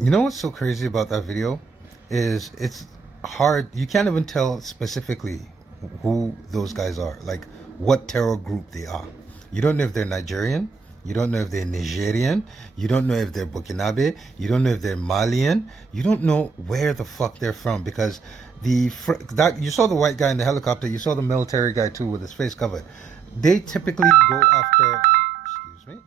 You know what's so crazy about that video is it's hard. You can't even tell specifically who those guys are, like what terror group they are. You don't know if they're Nigerian. You don't know if they're Nigerian. You don't know if they're Burkinabe. You don't know if they're Malian. You don't know where the fuck they're from because that you saw the white guy in the helicopter. You saw the military guy too with his face covered. They typically go after. Excuse me.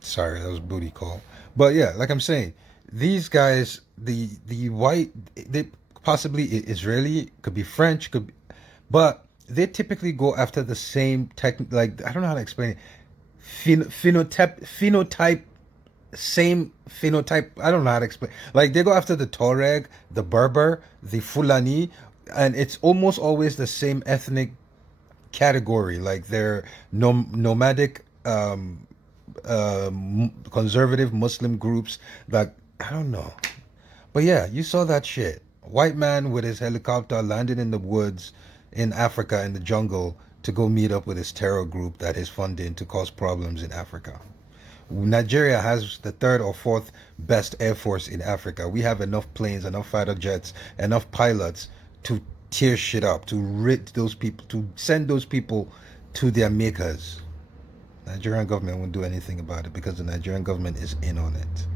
Sorry, that was booty call. But yeah, like I'm saying, these guys, the white, they possibly Israeli, could be French, but they typically go after the same tech. Like I don't know how to explain it. Phenotype, same phenotype. I don't know how to explain. Like they go after the Tuareg, the Berber, the Fulani, and it's almost always the same ethnic category. Like they're nomadic, conservative Muslim groups that I don't know. But yeah, you saw that shit. White man with his helicopter landed in the woods in Africa in the jungle to go meet up with his terror group that is funding to cause problems in Africa. Nigeria has the third or fourth best air force in Africa. We have enough planes, enough fighter jets, enough pilots to tear shit up, to rid those people, to send those people to their makers. Nigerian government won't do anything about it because the Nigerian government is in on it.